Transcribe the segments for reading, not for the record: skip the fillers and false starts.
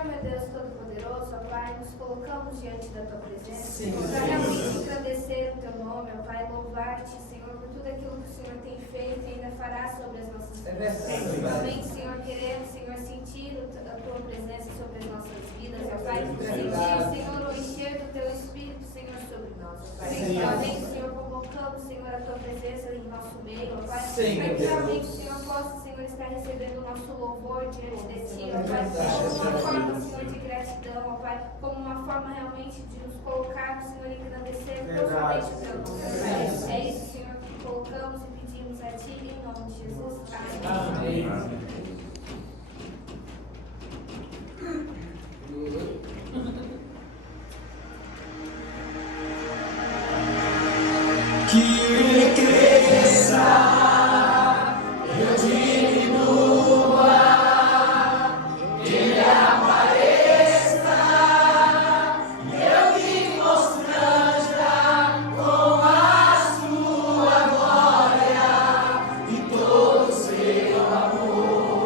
Senhor, meu Deus Todo-Poderoso, ó Pai, nos colocamos diante da Tua presença para realmente engrandecer o Teu nome, ó Pai, louvar-te, Senhor, por tudo aquilo que o Senhor tem feito e ainda fará sobre as nossas vidas. Principalmente, Senhor, queremos, Senhor, sentir a Tua presença sobre as nossas vidas, ó Pai, sentir, Senhor, o encher do Teu Espírito, Senhor, sobre nós, ó Pai. Principalmente, Senhor, convocamos, Senhor, a Tua presença em nosso meio, ó Pai, para que realmente o Senhor possa, Senhor, estar recebendo o nosso louvor diante de Ti, ó Pai, como uma forma, Senhor, de gratidão, ó Pai, como uma forma realmente de nos colocarmos, Senhor, e engrandecer totalmente o Teu nome. É isso, Senhor, que colocamos e pedimos a Ti, em nome de Jesus. Amém. Amém. Que ele cresça. Amor.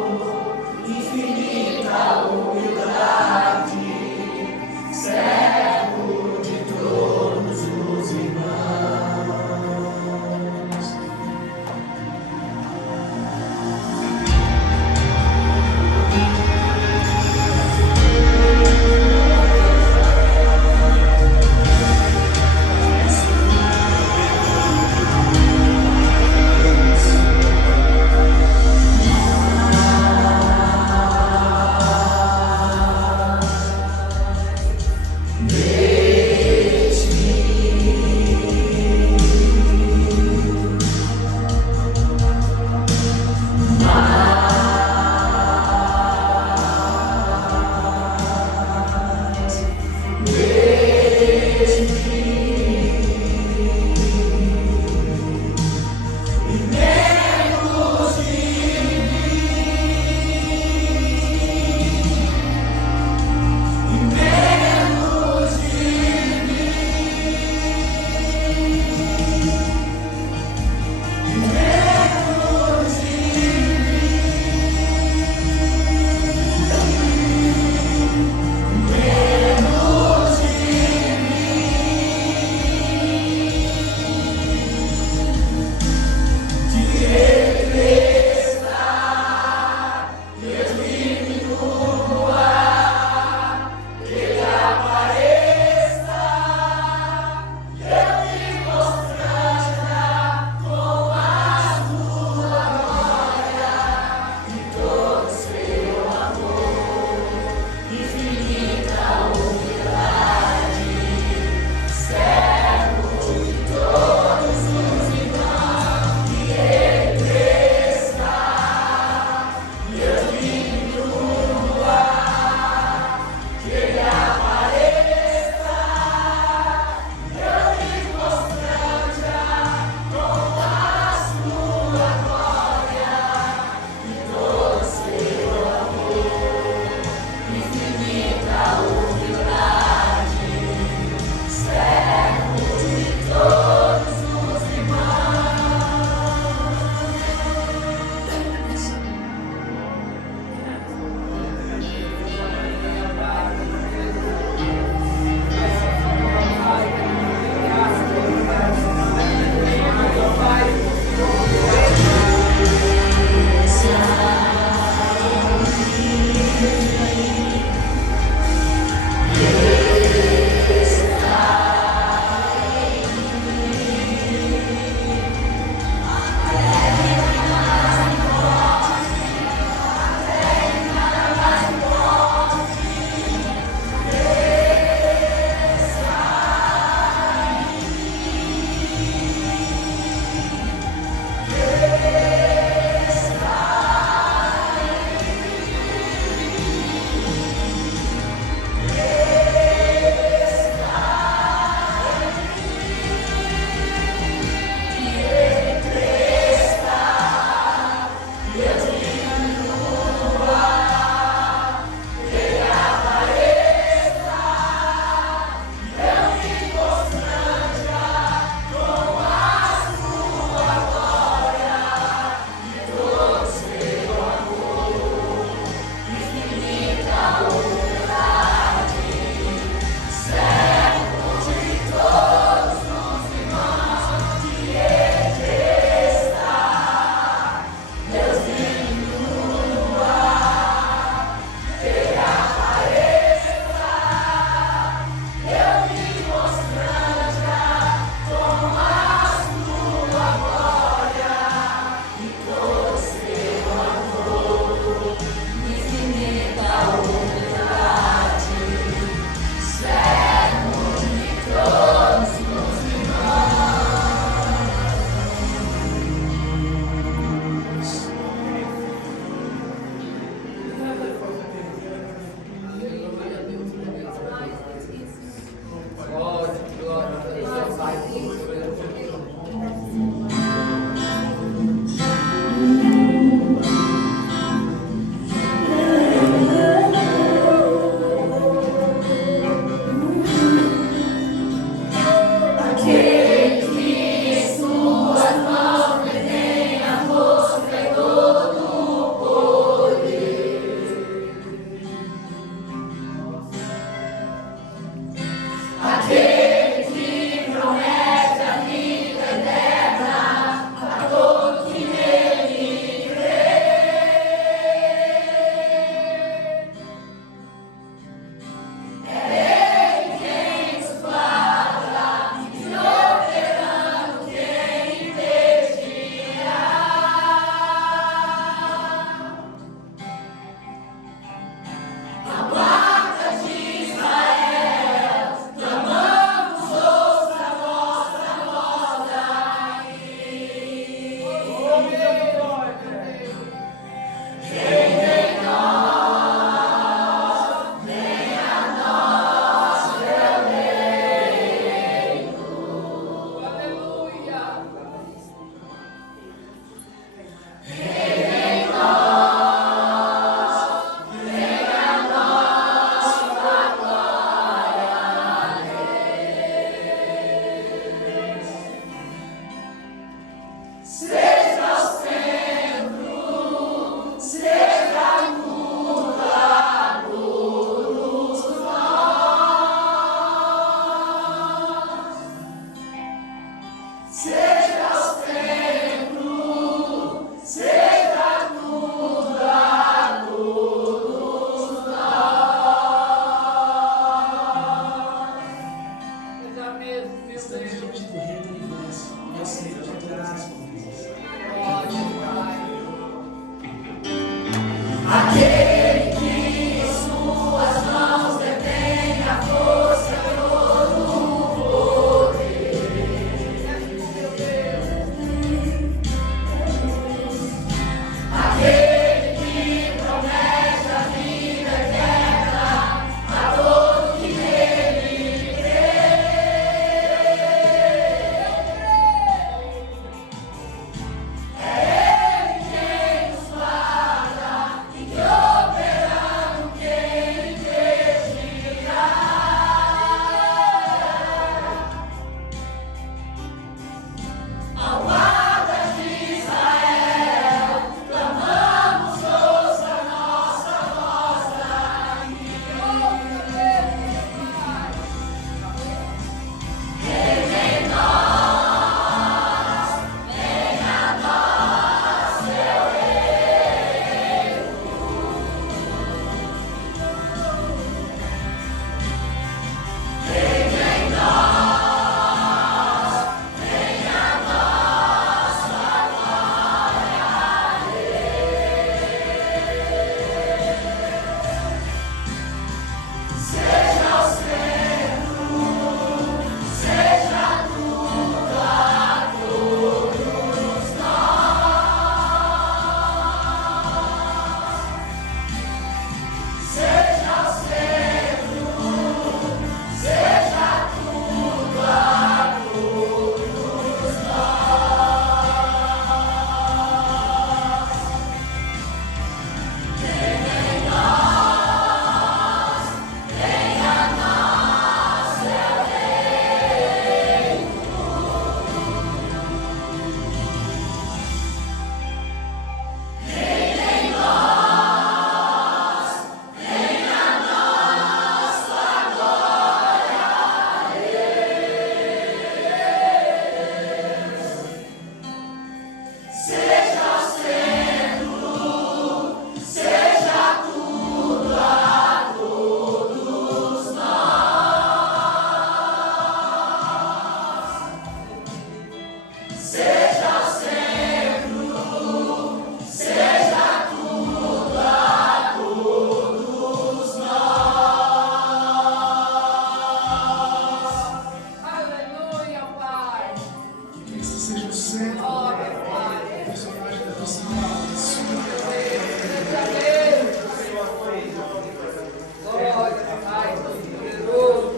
Glória, Pai, poderoso.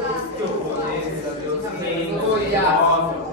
Aleluia. Oh,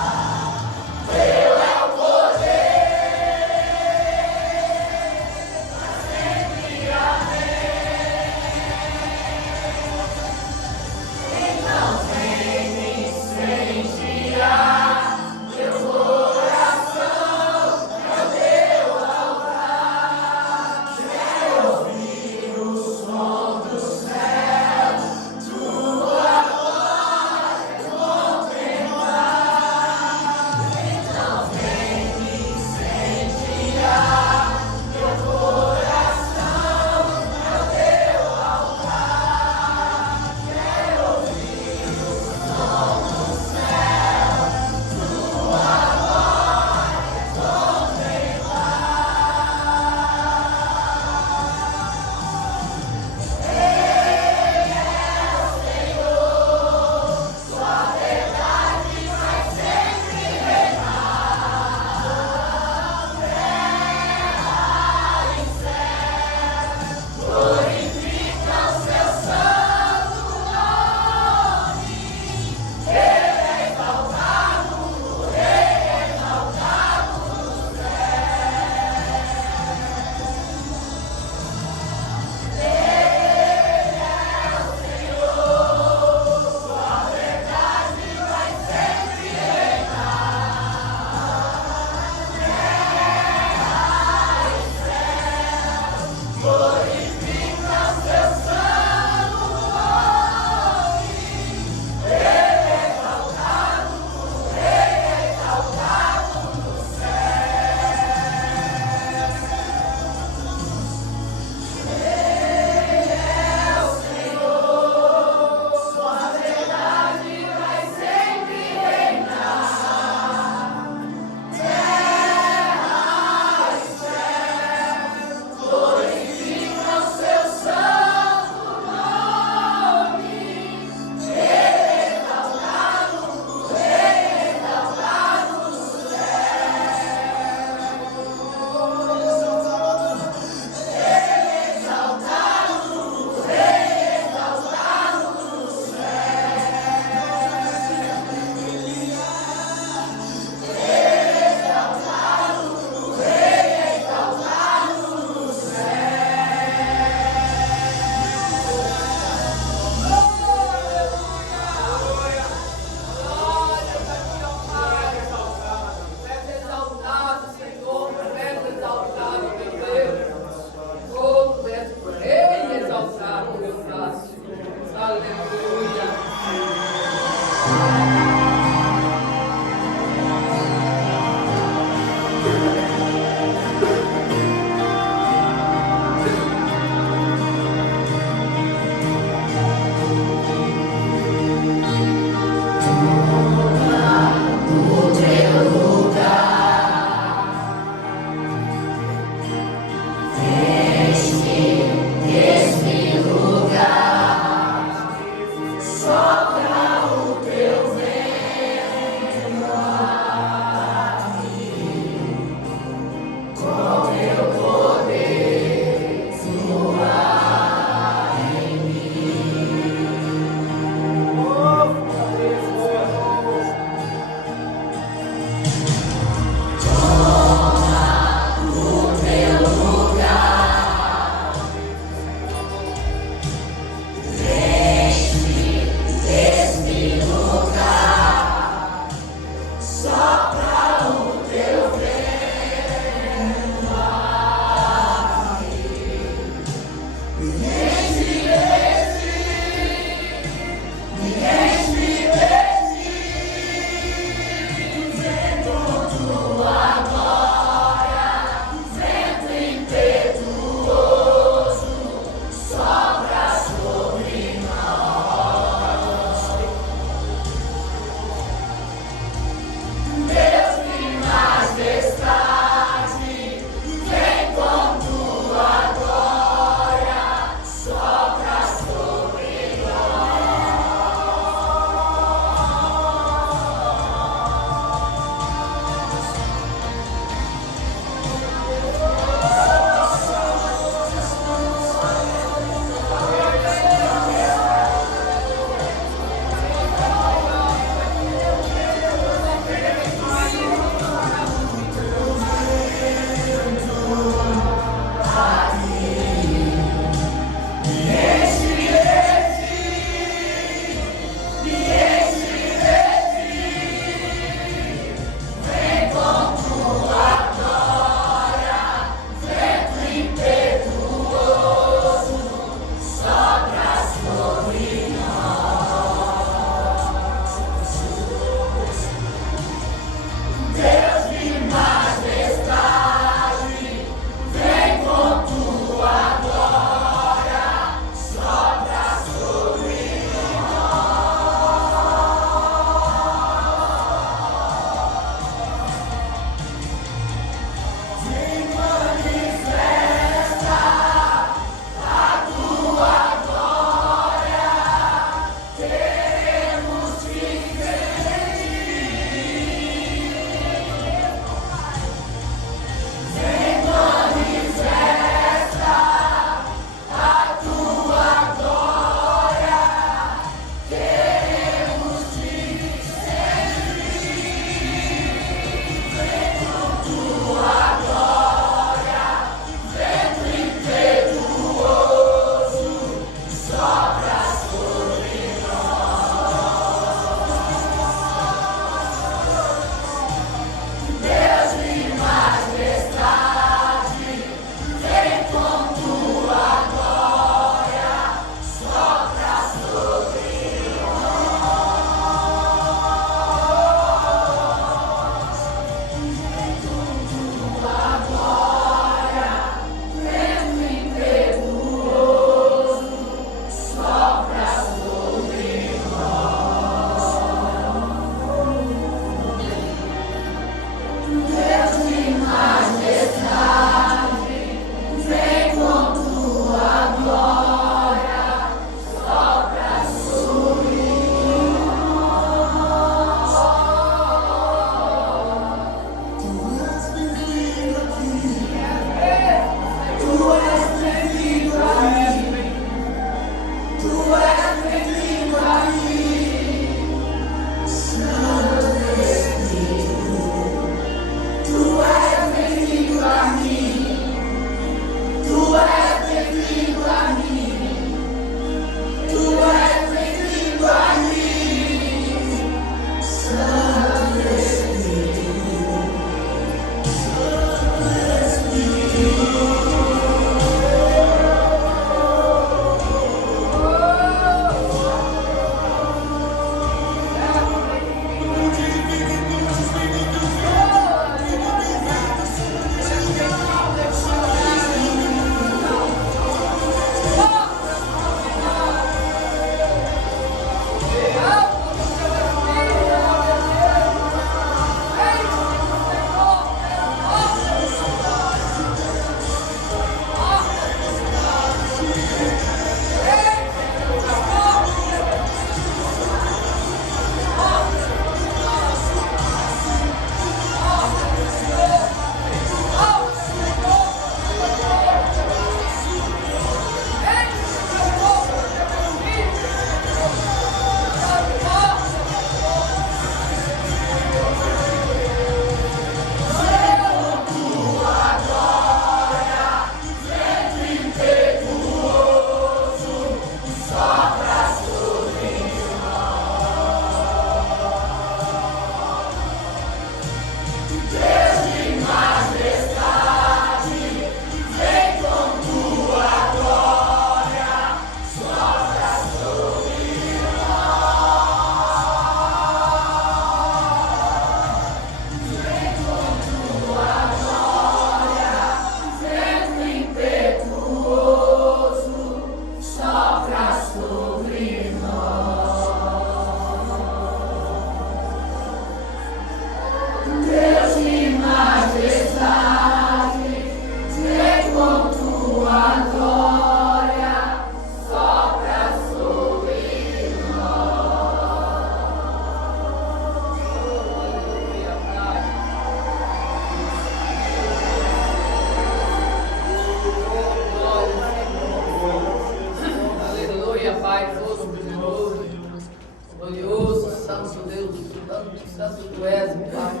santo Deus, santo, santo tu és, Pai.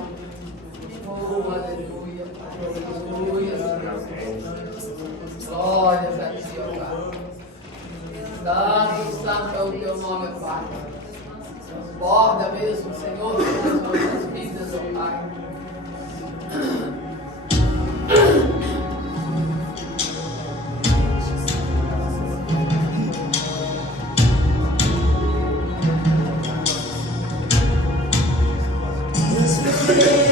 Oh, aleluia, Pai. Aleluia. Glórias a ti, ó Pai. Santo, santo é o teu nome, Pai. Transborda mesmo, Senhor, nas nossas vidas, ó Pai. Enche-me,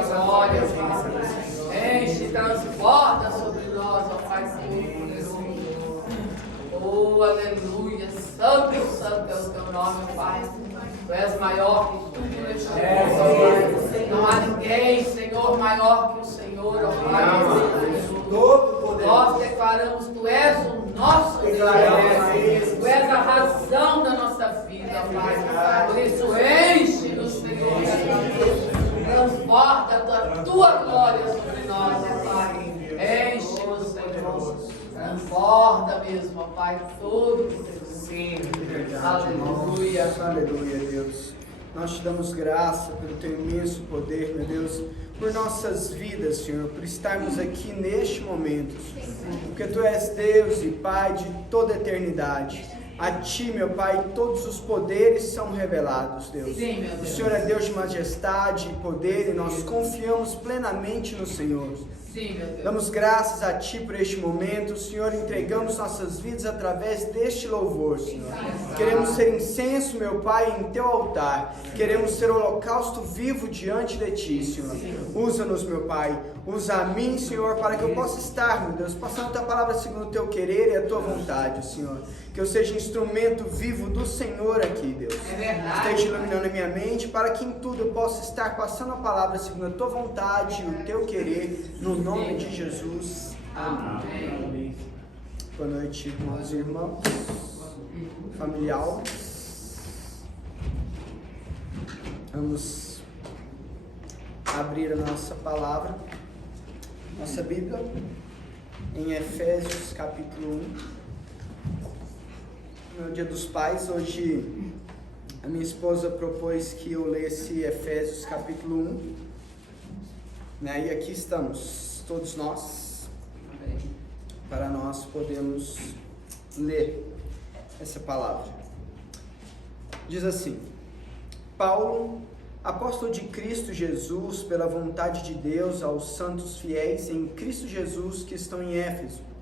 tua glória, Pai. Enche, transborda sobre nós, ó Pai Todo-Poderoso. Oh, aleluia. Santo, santo é o teu nome, Pai. Tu és maior que tudo neste mundo, Pai. Não há ninguém, Senhor, maior que o Senhor, ó Pai. Nós declaramos, Tu és o nosso Deus. Tu és a razão da nossa vida, Pai. Por isso, enche-nos, Senhor, transborda a tua glória sobre nós, ó Pai. Enche-nos, Senhor. Transborda mesmo, ó Pai, todo. Sim. Aleluia. Aleluia, Deus. Nós te damos graça pelo teu imenso poder, meu Deus, por nossas vidas, Senhor, por estarmos aqui neste momento. Porque tu és Deus e Pai de toda a eternidade. A ti, meu Pai, todos os poderes são revelados, Deus. Sim, meu Deus. O Senhor é Deus de majestade e poder e nós confiamos plenamente no Senhor. Sim, meu Deus. Damos graças a Ti por este momento, Senhor, entregamos nossas vidas através deste louvor, Senhor. Queremos ser incenso, meu Pai, em Teu altar. Queremos ser holocausto vivo diante de Ti, Senhor. Usa-nos, meu Pai. Usa a mim, Senhor, para que eu possa estar, meu Deus, passando a Tua palavra segundo o Teu querer e a Tua vontade, Senhor. Que eu seja instrumento vivo do Senhor aqui, Deus. É verdade. Esteja iluminando a minha mente para que em tudo eu possa estar passando a palavra segundo a Tua vontade e o Teu querer, no nome de Jesus. Amém. Boa noite, irmãos e irmãos. Familiar. Vamos abrir a nossa palavra, nossa Bíblia, em Efésios capítulo 1. No Dia dos Pais, hoje a minha esposa propôs que eu lesse Efésios capítulo 1, né? E aqui estamos, todos nós, para nós podermos ler essa palavra. Diz assim: Paulo, apóstolo de Cristo Jesus, pela vontade de Deus, aos santos fiéis em Cristo Jesus que estão em Éfeso,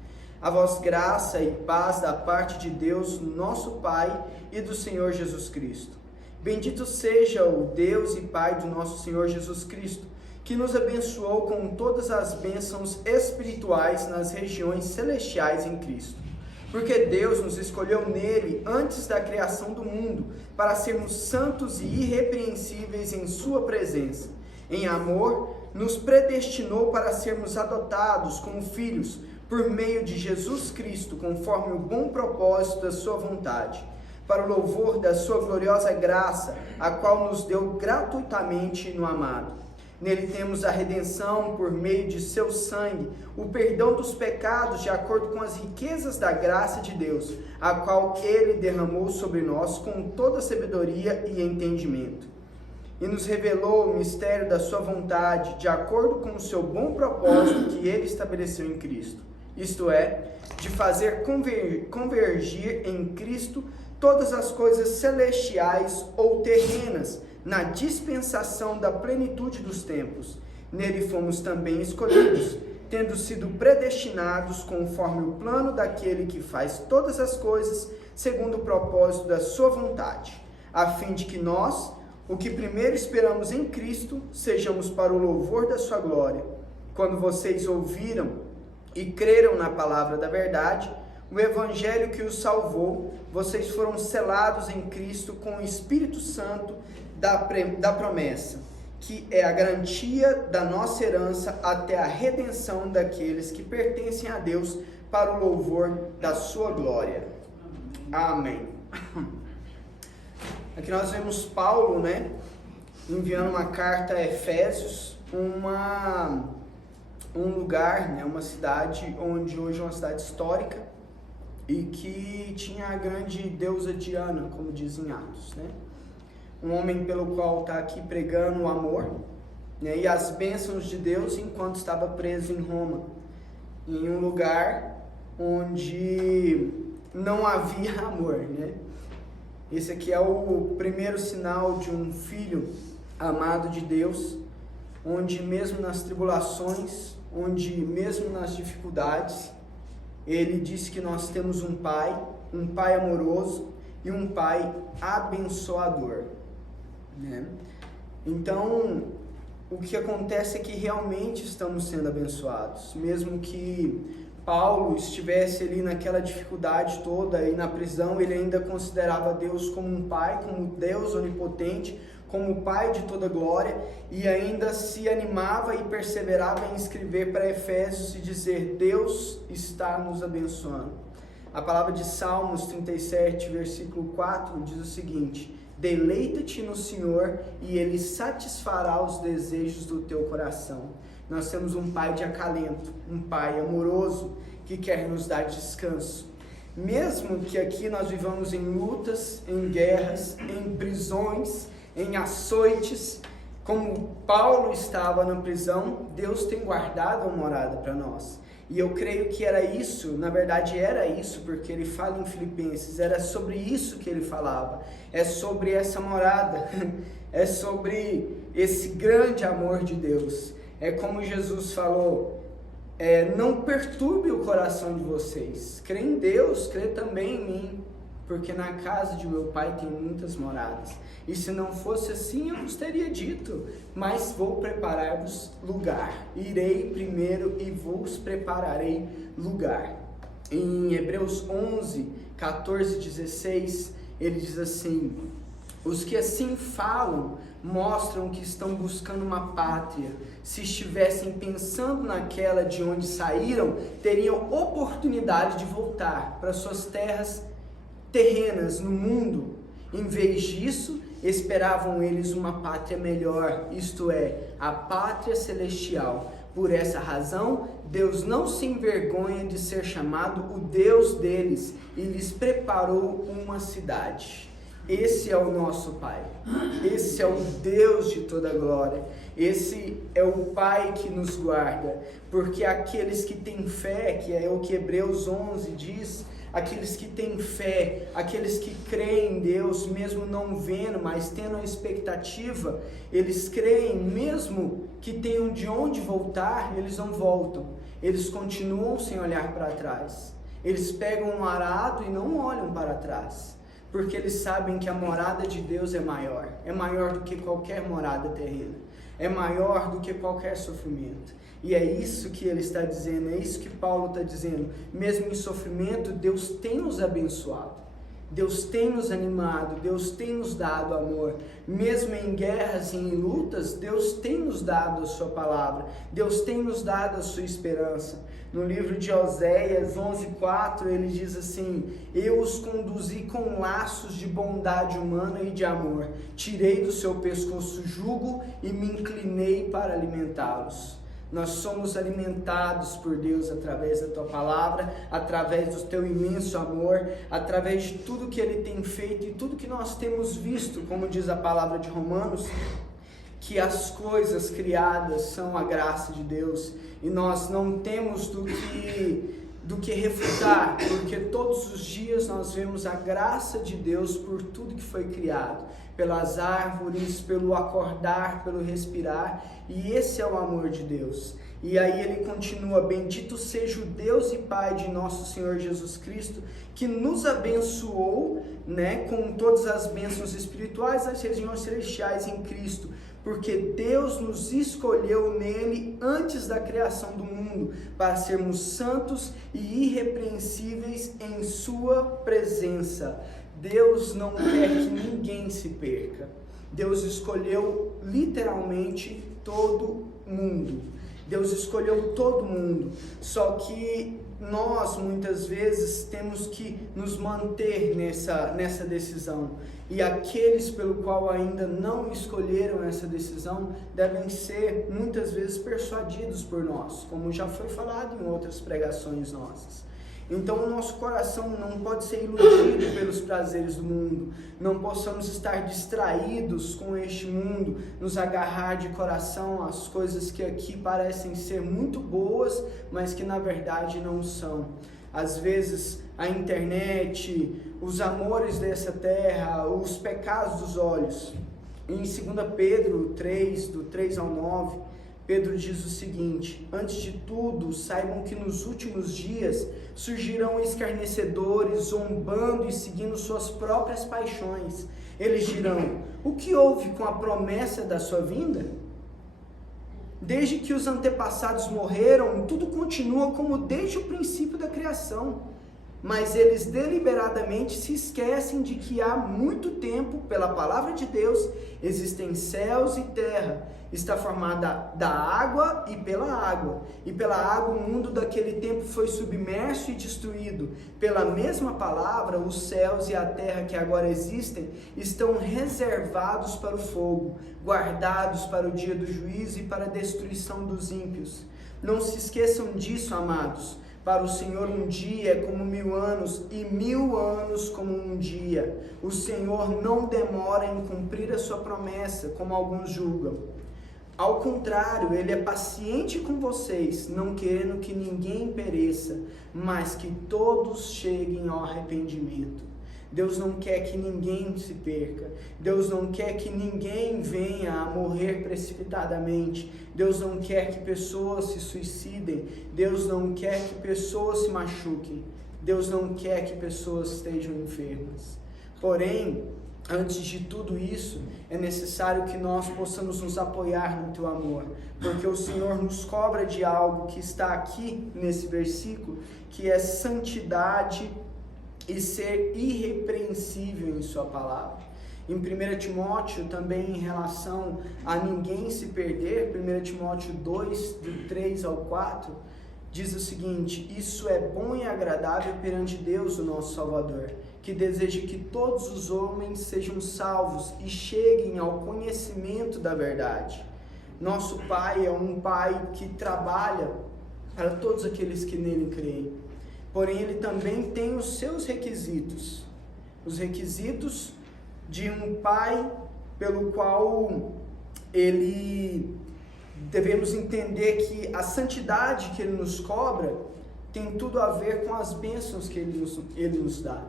a vós graça e paz da parte de Deus, nosso Pai, e do Senhor Jesus Cristo. Bendito seja o Deus e Pai do nosso Senhor Jesus Cristo, que nos abençoou com todas as bênçãos espirituais nas regiões celestiais em Cristo. Porque Deus nos escolheu nele antes da criação do mundo, para sermos santos e irrepreensíveis em sua presença. Em amor, nos predestinou para sermos adotados como filhos, por meio de Jesus Cristo, conforme o bom propósito da sua vontade, para o louvor da sua gloriosa graça, a qual nos deu gratuitamente no amado. Nele temos a redenção por meio de seu sangue, o perdão dos pecados de acordo com as riquezas da graça de Deus, a qual ele derramou sobre nós com toda sabedoria e entendimento. E nos revelou o mistério da sua vontade, de acordo com o seu bom propósito que ele estabeleceu em Cristo. Isto é, de fazer convergir em Cristo todas as coisas celestiais ou terrenas, na dispensação da plenitude dos tempos. Nele fomos também escolhidos, tendo sido predestinados conforme o plano daquele que faz todas as coisas, segundo o propósito da sua vontade, a fim de que nós, o que primeiro esperamos em Cristo, sejamos para o louvor da sua glória. Quando vocês ouviram e creram na palavra da verdade, o evangelho que os salvou, vocês foram selados em Cristo com o Espírito Santo da promessa, que é a garantia da nossa herança até a redenção daqueles que pertencem a Deus, para o louvor da sua glória. Amém. Aqui nós vemos Paulo, né, enviando uma carta a Efésios, um lugar, né, uma cidade onde hoje é uma cidade histórica e que tinha a grande deusa Diana, como dizem Atos, né? Um homem pelo qual está aqui pregando o amor, né, e as bênçãos de Deus enquanto estava preso em Roma, em um lugar onde não havia amor, né? Esse aqui é o primeiro sinal de um filho amado de Deus, onde mesmo nas tribulações, onde mesmo nas dificuldades, ele diz que nós temos um pai amoroso e um pai abençoador, né? Então, o que acontece é que realmente estamos sendo abençoados, mesmo que Paulo estivesse ali naquela dificuldade toda e na prisão, ele ainda considerava Deus como um pai, como Deus onipotente, como o pai de toda glória, e ainda se animava e perseverava em escrever para Efésios e dizer: Deus está nos abençoando. A palavra de Salmos 37, versículo 4 diz o seguinte: deleita-te no Senhor e Ele satisfará os desejos do teu coração. Nós temos um Pai de acalento, um Pai amoroso que quer nos dar descanso. Mesmo que aqui nós vivamos em lutas, em guerras, em prisões, em açoites, como Paulo estava na prisão, Deus tem guardado uma morada para nós. E eu creio que era isso, na verdade era isso, porque ele fala em Filipenses, era sobre isso que ele falava, é sobre essa morada, é sobre esse grande amor de Deus. É como Jesus falou, não perturbe o coração de vocês, crê em Deus, crê também em mim, porque na casa de meu Pai tem muitas moradas. E se não fosse assim, eu vos teria dito, mas vou preparar-vos lugar. Irei primeiro e vos prepararei lugar. Em Hebreus 11, 14, 16, ele diz assim: os que assim falam mostram que estão buscando uma pátria. Se estivessem pensando naquela de onde saíram, teriam oportunidade de voltar para suas terras terrenas no mundo. Em vez disso, esperavam eles uma pátria melhor, isto é, a pátria celestial. Por essa razão, Deus não se envergonha de ser chamado o Deus deles e lhes preparou uma cidade. Esse é o nosso Pai, esse é o Deus de toda glória, esse é o Pai que nos guarda, porque aqueles que têm fé, que é o que Hebreus 11 diz, aqueles que têm fé, aqueles que creem em Deus, mesmo não vendo, mas tendo a expectativa, eles creem, mesmo que tenham de onde voltar, eles não voltam, eles continuam sem olhar para trás, eles pegam um arado e não olham para trás, porque eles sabem que a morada de Deus é maior do que qualquer morada terrena, é maior do que qualquer sofrimento. E é isso que ele está dizendo, é isso que Paulo está dizendo. Mesmo em sofrimento, Deus tem nos abençoado, Deus tem nos animado, Deus tem nos dado amor. Mesmo em guerras e em lutas, Deus tem nos dado a sua palavra, Deus tem nos dado a sua esperança. No livro de Oséias 11:4, ele diz assim: eu os conduzi com laços de bondade humana e de amor, tirei do seu pescoço jugo e me inclinei para alimentá-los. Nós somos alimentados por Deus através da tua palavra, através do teu imenso amor, através de tudo que ele tem feito e tudo que nós temos visto, como diz a palavra de Romanos, que as coisas criadas são a graça de Deus e nós não temos do que refutar, porque todos os dias nós vemos a graça de Deus por tudo que foi criado, pelas árvores, pelo acordar, pelo respirar, e esse é o amor de Deus. E aí ele continua: bendito seja o Deus e Pai de nosso Senhor Jesus Cristo, que nos abençoou, com todas as bênçãos espirituais das regiões celestiais em Cristo, porque Deus nos escolheu nele antes da criação do mundo, para sermos santos e irrepreensíveis em sua presença. Deus não quer que ninguém se perca. Deus escolheu literalmente todo mundo. Deus escolheu todo mundo. Só que nós muitas vezes temos que nos manter nessa decisão. E aqueles pelo qual ainda não escolheram essa decisão devem ser muitas vezes persuadidos por nós, como já foi falado em outras pregações nossas. Então o nosso coração não pode ser iludido pelos prazeres do mundo, não possamos estar distraídos com este mundo, nos agarrar de coração às coisas que aqui parecem ser muito boas, mas que na verdade não são. Às vezes a internet, os amores dessa terra, os pecados dos olhos. Em 2 Pedro 3, do 3 ao 9, Pedro diz o seguinte: antes de tudo, saibam que nos últimos dias surgirão escarnecedores, zombando e seguindo suas próprias paixões. Eles dirão: o que houve com a promessa da sua vinda? Desde que os antepassados morreram, tudo continua como desde o princípio da criação. Mas eles deliberadamente se esquecem de que há muito tempo, pela palavra de Deus, existem céus e terra. Está formada da água e pela água. E pela água o mundo daquele tempo foi submerso e destruído. Pela mesma palavra, os céus e a terra que agora existem estão reservados para o fogo, guardados para o dia do juízo e para a destruição dos ímpios. Não se esqueçam disso, amados. Para o Senhor um dia é como 1000 anos, e 1000 anos como um dia. O Senhor não demora em cumprir a sua promessa, como alguns julgam. Ao contrário, Ele é paciente com vocês, não querendo que ninguém pereça, mas que todos cheguem ao arrependimento. Deus não quer que ninguém se perca. Deus não quer que ninguém venha a morrer precipitadamente. Deus não quer que pessoas se suicidem. Deus não quer que pessoas se machuquem. Deus não quer que pessoas estejam enfermas. Porém, antes de tudo isso, é necessário que nós possamos nos apoiar no Teu amor, porque o Senhor nos cobra de algo que está aqui nesse versículo, que é santidade e ser irrepreensível em sua palavra. Em 1 Timóteo, também em relação a ninguém se perder, 1 Timóteo 2, do 3 ao 4, diz o seguinte: isso é bom e agradável perante Deus, o nosso Salvador, que deseja que todos os homens sejam salvos e cheguem ao conhecimento da verdade. Nosso Pai é um Pai que trabalha para todos aqueles que nele creem. Porém, Ele também tem os seus requisitos. Os requisitos de um Pai pelo qual devemos entender que a santidade que Ele nos cobra tem tudo a ver com as bênçãos que Ele nos dá.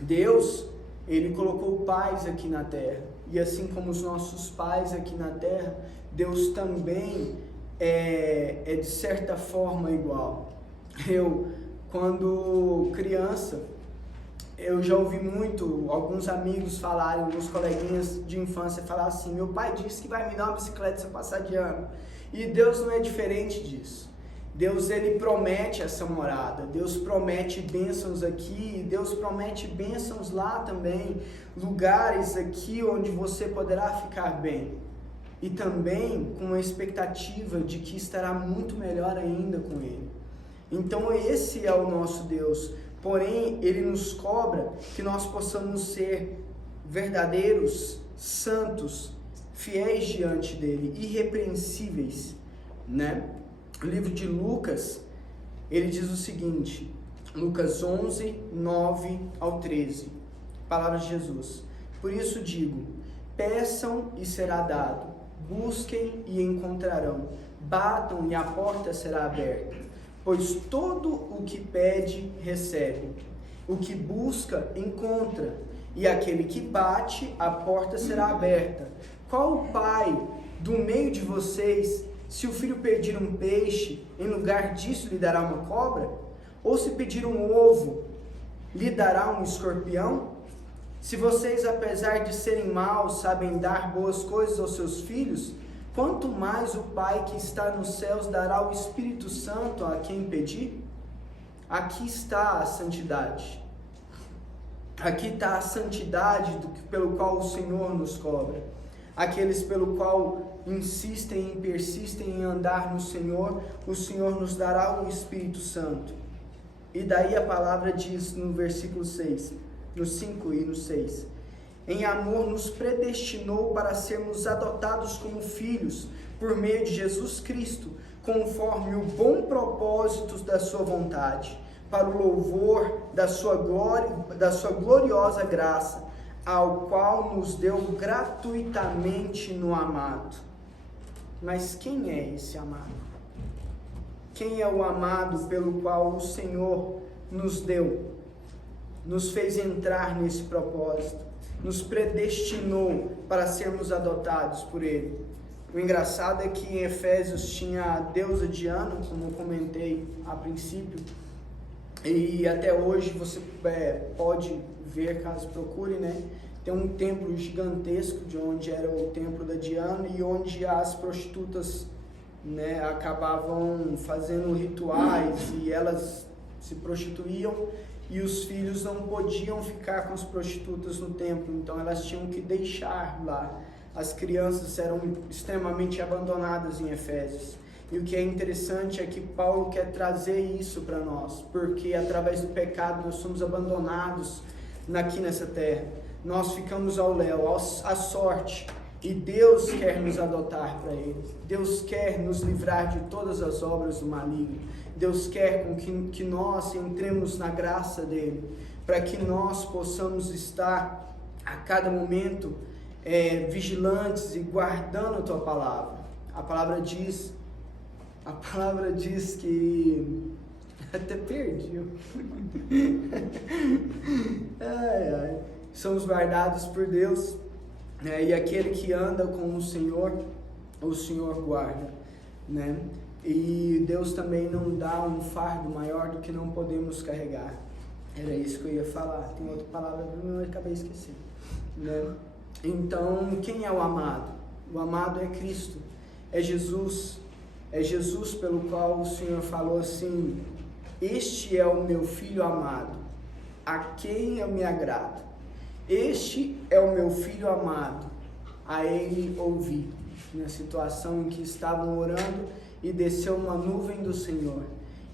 Deus, Ele colocou pais aqui na terra. E assim como os nossos pais aqui na terra, Deus também é de certa forma igual. Quando criança, eu já ouvi muito alguns amigos falarem, alguns coleguinhas de infância falar assim: meu pai disse que vai me dar uma bicicleta se eu passar de ano. E Deus não é diferente disso. Deus, Ele promete essa morada. Deus promete bênçãos aqui, Deus promete bênçãos lá também, lugares aqui onde você poderá ficar bem. E também com a expectativa de que estará muito melhor ainda com Ele. Então esse é o nosso Deus. Porém, Ele nos cobra que nós possamos ser verdadeiros, santos, fiéis diante dEle, irrepreensíveis, né? O livro de Lucas, ele diz o seguinte, Lucas 11, 9 ao 13, palavras de Jesus: por isso digo, peçam e será dado, busquem e encontrarão, batam e a porta será aberta. Pois todo o que pede, recebe. O que busca, encontra. E aquele que bate, a porta será aberta. Qual o pai do meio de vocês, se o filho pedir um peixe, em lugar disso lhe dará uma cobra? Ou se pedir um ovo, lhe dará um escorpião? Se vocês, apesar de serem maus, sabem dar boas coisas aos seus filhos, quanto mais o Pai que está nos céus dará o Espírito Santo a quem pedir? Aqui está a santidade. Aqui está a santidade pelo qual o Senhor nos cobra. Aqueles pelo qual insistem e persistem em andar no Senhor, o Senhor nos dará o Espírito Santo. E daí a palavra diz no versículo 6, no 5 e no 6. Em amor nos predestinou para sermos adotados como filhos por meio de Jesus Cristo, conforme o bom propósito da sua vontade, para o louvor da sua gloriosa graça, ao qual nos deu gratuitamente no amado. Mas quem é esse amado? Quem é o amado pelo qual o Senhor nos deu, nos fez entrar nesse propósito? Nos predestinou para sermos adotados por Ele. O engraçado é que em Efésios tinha a deusa Diana, como eu comentei a princípio, e até hoje você pode ver, caso procure, né, tem um templo gigantesco, de onde era o templo da Diana, e onde as prostitutas, né, acabavam fazendo rituais, e elas se prostituíam, e os filhos não podiam ficar com as prostitutas no templo, então elas tinham que deixar lá. As crianças eram extremamente abandonadas em Efésios. E o que é interessante é que Paulo quer trazer isso para nós, porque através do pecado nós somos abandonados aqui nessa terra. Nós ficamos ao léu, à sorte, e Deus quer nos adotar para Ele. Deus quer nos livrar de todas as obras do maligno. Deus quer com que nós entremos na graça dEle, para que nós possamos estar a cada momento vigilantes e guardando a Tua palavra. A palavra diz que... Até perdi. Somos guardados por Deus, né? E aquele que anda com o Senhor guarda, né? E Deus também não dá um fardo maior do que não podemos carregar. Era isso que eu ia falar. Tem outra palavra que eu acabei esquecendo, né? Então, quem é o amado? O amado é Cristo, é Jesus. É Jesus pelo qual o Senhor falou assim: este é o meu filho amado, a quem eu me agrado. Este é o meu filho amado, a ele ouvi. Na situação em que estavam orando e desceu uma nuvem do Senhor.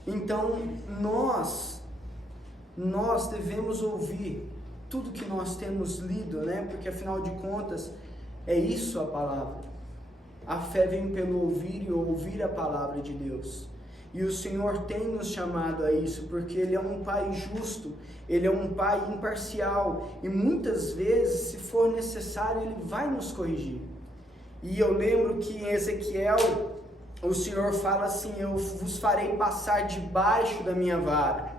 Então nós devemos ouvir tudo que nós temos lido, né? Porque afinal de contas é isso a palavra. A fé vem pelo ouvir e ouvir a palavra de Deus. E o Senhor tem nos chamado a isso, porque Ele é um Pai justo, Ele é um Pai imparcial, e muitas vezes, se for necessário, Ele vai nos corrigir. E eu lembro que em Ezequiel, o Senhor fala assim: eu vos farei passar debaixo da minha vara,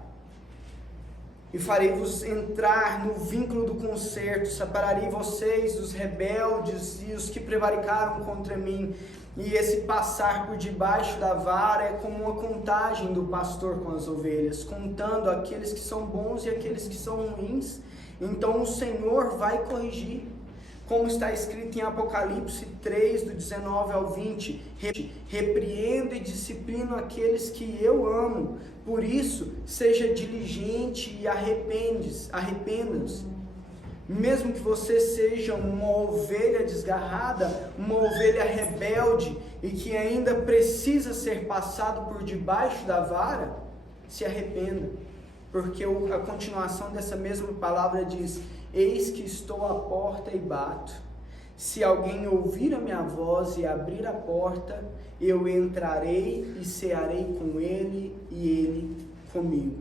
e farei-vos entrar no vínculo do concerto, separarei vocês dos rebeldes e os que prevaricaram contra mim. E esse passar por debaixo da vara é como uma contagem do pastor com as ovelhas, contando aqueles que são bons e aqueles que são ruins. Então o Senhor vai corrigir, como está escrito em Apocalipse 3, do 19 ao 20, repreendo e disciplino aqueles que eu amo, por isso seja diligente e arrependa-se. Mesmo que você seja uma ovelha desgarrada, uma ovelha rebelde e que ainda precisa ser passado por debaixo da vara, se arrependa, porque a continuação dessa mesma palavra diz: eis que estou à porta e bato. Se alguém ouvir a minha voz e abrir a porta, eu entrarei e cearei com ele e ele comigo.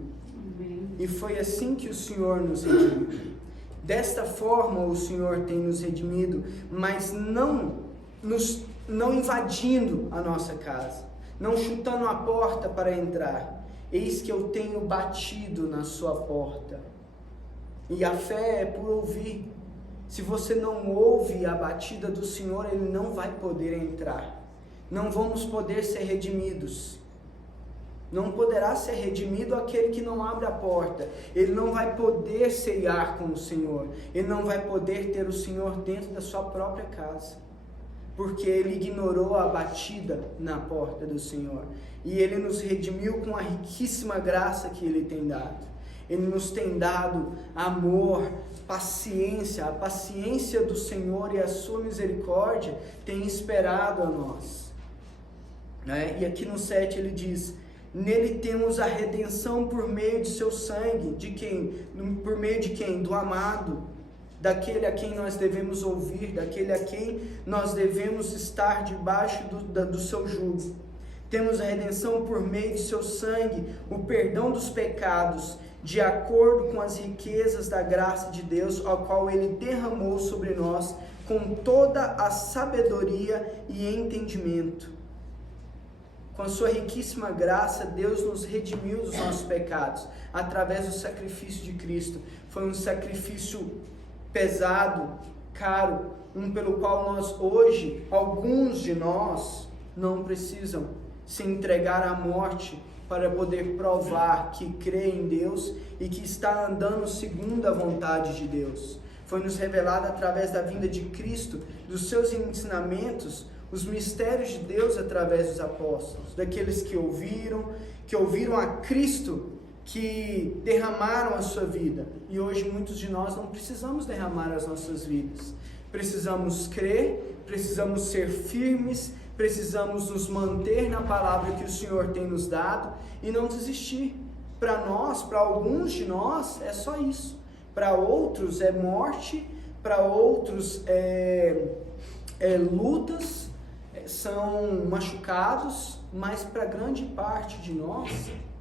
Amém. E foi assim que o Senhor nos redimiu. Desta forma o Senhor tem nos redimido, mas não invadindo a nossa casa, não chutando a porta para entrar. Eis que eu tenho batido na sua porta. E a fé é por ouvir. Se você não ouve a batida do Senhor, Ele não vai poder entrar. Não vamos poder ser redimidos. Não poderá ser redimido aquele que não abre a porta. Ele não vai poder ceiar com o Senhor. Ele não vai poder ter o Senhor dentro da sua própria casa, porque ele ignorou a batida na porta do Senhor. E Ele nos redimiu com a riquíssima graça que Ele tem dado. Ele nos tem dado amor, paciência. A paciência do Senhor e a sua misericórdia tem esperado a nós, né? E aqui no 7 ele diz: nele temos a redenção por meio de seu sangue. De quem? Por meio de quem? Do amado, daquele a quem nós devemos ouvir, daquele a quem nós devemos estar debaixo do seu jugo. Temos a redenção por meio de seu sangue, o perdão dos pecados, de acordo com as riquezas da graça de Deus, ao qual Ele derramou sobre nós com toda a sabedoria e entendimento. Com a sua riquíssima graça, Deus nos redimiu dos nossos pecados, através do sacrifício de Cristo. Foi um sacrifício pesado, caro, pelo qual nós hoje, alguns de nós, não precisam se entregar à morte para poder provar que crê em Deus e que está andando segundo a vontade de Deus. foi nos revelado através da vinda de Cristo, dos seus ensinamentos, os mistérios de Deus através dos apóstolos, daqueles que ouviram a Cristo, que derramaram a sua vida. E hoje muitos de nós não precisamos derramar as nossas vidas. Precisamos crer, precisamos ser firmes, precisamos nos manter na palavra que o Senhor tem nos dado e não desistir. Para nós, para alguns de nós, é só isso. Para outros é morte, para outros é lutas, são machucados, mas para grande parte de nós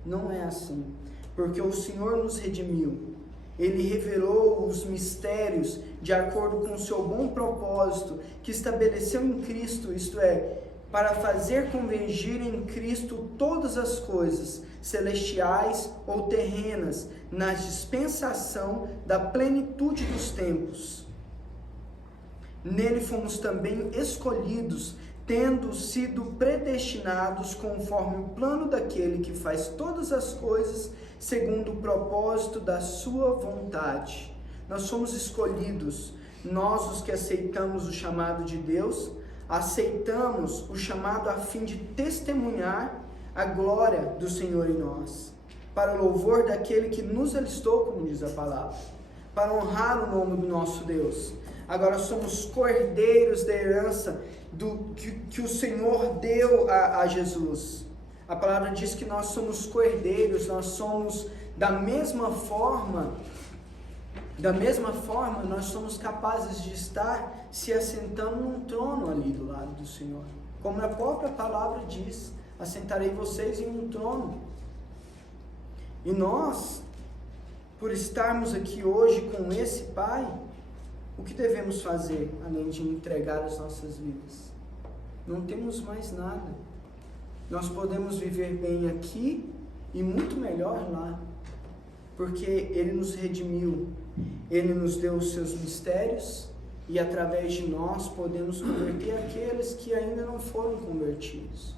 não é assim, porque o Senhor nos redimiu, Ele revelou os mistérios de acordo com o seu bom propósito, que estabeleceu em Cristo, isto é, para fazer convergir em Cristo todas as coisas, celestiais ou terrenas, na dispensação da plenitude dos tempos. Nele fomos também escolhidos, tendo sido predestinados conforme o plano daquele que faz todas as coisas segundo o propósito da sua vontade. Nós somos escolhidos, nós os que aceitamos o chamado de Deus, aceitamos o chamado a fim de testemunhar a glória do Senhor em nós, para o louvor daquele que nos alistou, como diz a palavra, para honrar o nome do nosso Deus. Agora somos cordeiros da herança que o Senhor deu a Jesus. A palavra diz que nós somos cordeiros, nós somos da mesma forma, nós somos capazes de estar se assentando num trono ali do lado do Senhor. Como a própria palavra diz, assentarei vocês em um trono. E nós, por estarmos aqui hoje com esse Pai, o que devemos fazer, além de entregar as nossas vidas? Não temos mais nada. Nós podemos viver bem aqui e muito melhor lá, porque Ele nos redimiu, Ele nos deu os seus mistérios, e através de nós podemos converter aqueles que ainda não foram convertidos.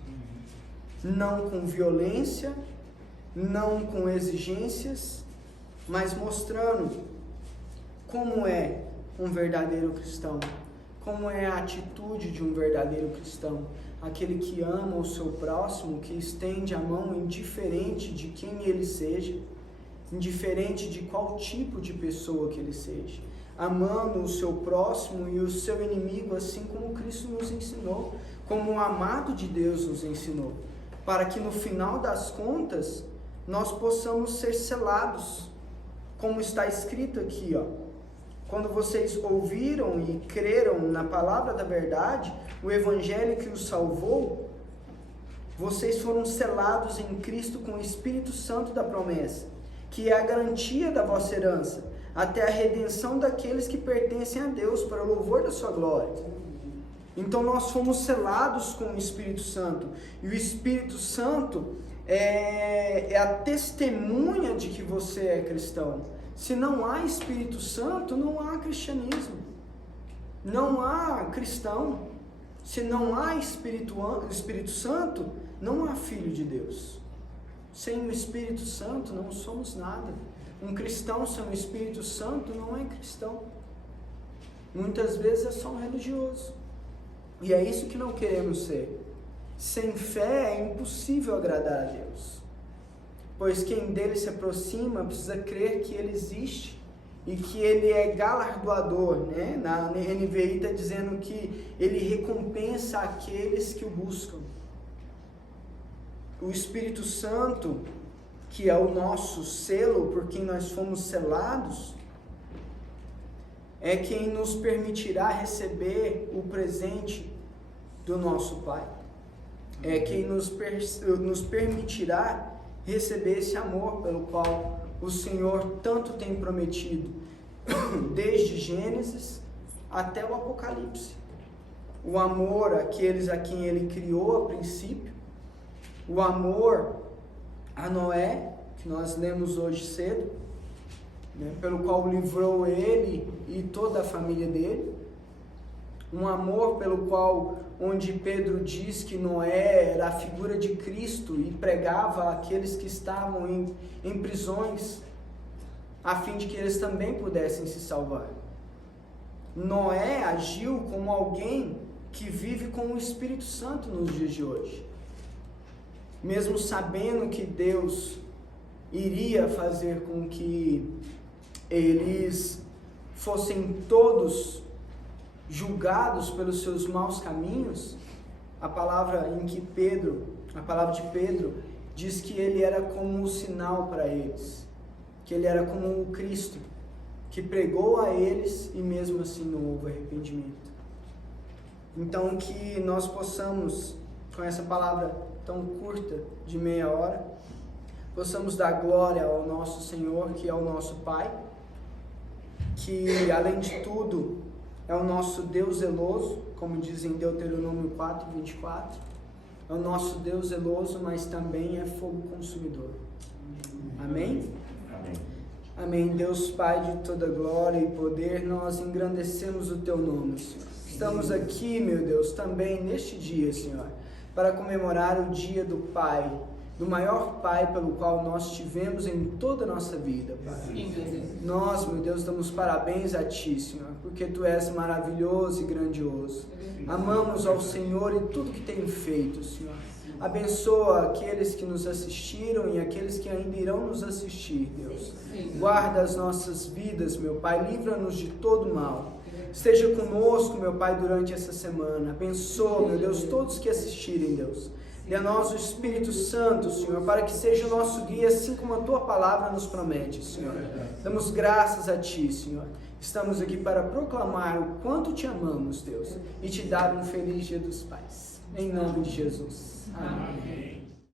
Não com violência, não com exigências, mas mostrando como é um verdadeiro cristão, como é a atitude de um verdadeiro cristão, aquele que ama o seu próximo, que estende a mão indiferente de quem ele seja, indiferente de qual tipo de pessoa que ele seja, amando o seu próximo e o seu inimigo, assim como Cristo nos ensinou, como o amado de Deus nos ensinou, para que no final das contas nós possamos ser selados, como está escrito aqui, quando vocês ouviram e creram na palavra da verdade, o evangelho que os salvou, vocês foram selados em Cristo com o Espírito Santo da promessa, que é a garantia da vossa herança, até a redenção daqueles que pertencem a Deus, para o louvor da sua glória. Então nós fomos selados com o Espírito Santo, e o Espírito Santo é a testemunha de que você é cristão. Se não há Espírito Santo, não há cristianismo, não há cristão. Se não há Espírito Santo, não há Filho de Deus. Sem o Espírito Santo não somos nada. Um cristão sem o Espírito Santo não é cristão. Muitas vezes é só um religioso. E é isso que não queremos ser. Sem fé é impossível agradar a Deus. Pois quem dele se aproxima precisa crer que ele existe e que ele é galardoador, né? Na NVI está dizendo que ele recompensa aqueles que o buscam. O Espírito Santo, que é o nosso selo por quem nós fomos selados, é quem nos permitirá receber o presente do nosso Pai. É quem nos permitirá receber esse amor pelo qual o Senhor tanto tem prometido, desde Gênesis até o Apocalipse. O amor àqueles a quem Ele criou a princípio, o amor a Noé, que nós lemos hoje cedo, né, pelo qual livrou ele e toda a família dele. Um amor pelo qual, onde Pedro diz que Noé era a figura de Cristo e pregava àqueles que estavam em prisões, a fim de que eles também pudessem se salvar. Noé agiu como alguém que vive com o Espírito Santo nos dias de hoje. Mesmo sabendo que Deus iria fazer com que eles fossem todos julgados pelos seus maus caminhos, a palavra de Pedro diz que ele era como um sinal para eles, que ele era como o Cristo, que pregou a eles e mesmo assim não houve arrependimento. Então que nós possamos, com essa palavra tão curta, de meia hora, possamos dar glória ao nosso Senhor, que é o nosso Pai, que além de tudo é o nosso Deus zeloso, como diz em Deuteronômio 4:24, é o nosso Deus zeloso, mas também é fogo consumidor. Amém? Amém. Amém. Deus Pai de toda glória e poder, nós engrandecemos o Teu nome, Senhor. Estamos aqui, meu Deus, também neste dia, Senhor, para comemorar o dia do Pai, do maior Pai pelo qual nós tivemos em toda a nossa vida, Pai. Nós, meu Deus, damos parabéns a Ti, Senhor, porque Tu és maravilhoso e grandioso. Amamos ao Senhor e tudo que tem feito, Senhor. Abençoa aqueles que nos assistiram e aqueles que ainda irão nos assistir, Deus. Guarda as nossas vidas, meu Pai, livra-nos de todo mal. Esteja conosco, meu Pai, durante essa semana. Abençoa, meu Deus, todos que assistirem, Deus. Dê a nós o Espírito Santo, Senhor, para que seja o nosso guia, assim como a Tua palavra nos promete, Senhor. Damos graças a Ti, Senhor. Estamos aqui para proclamar o quanto Te amamos, Deus, e Te dar um feliz Dia dos Pais. Em nome de Jesus. Amém.